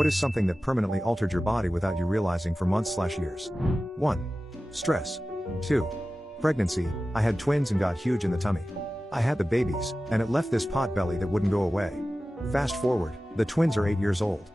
What is something that permanently altered your body without you realizing for months/years? 1. Stress. 2. Pregnancy. I had twins and got huge in the tummy. I had the babies, and it left this pot belly that wouldn't go away. Fast forward, the twins are 8 years old.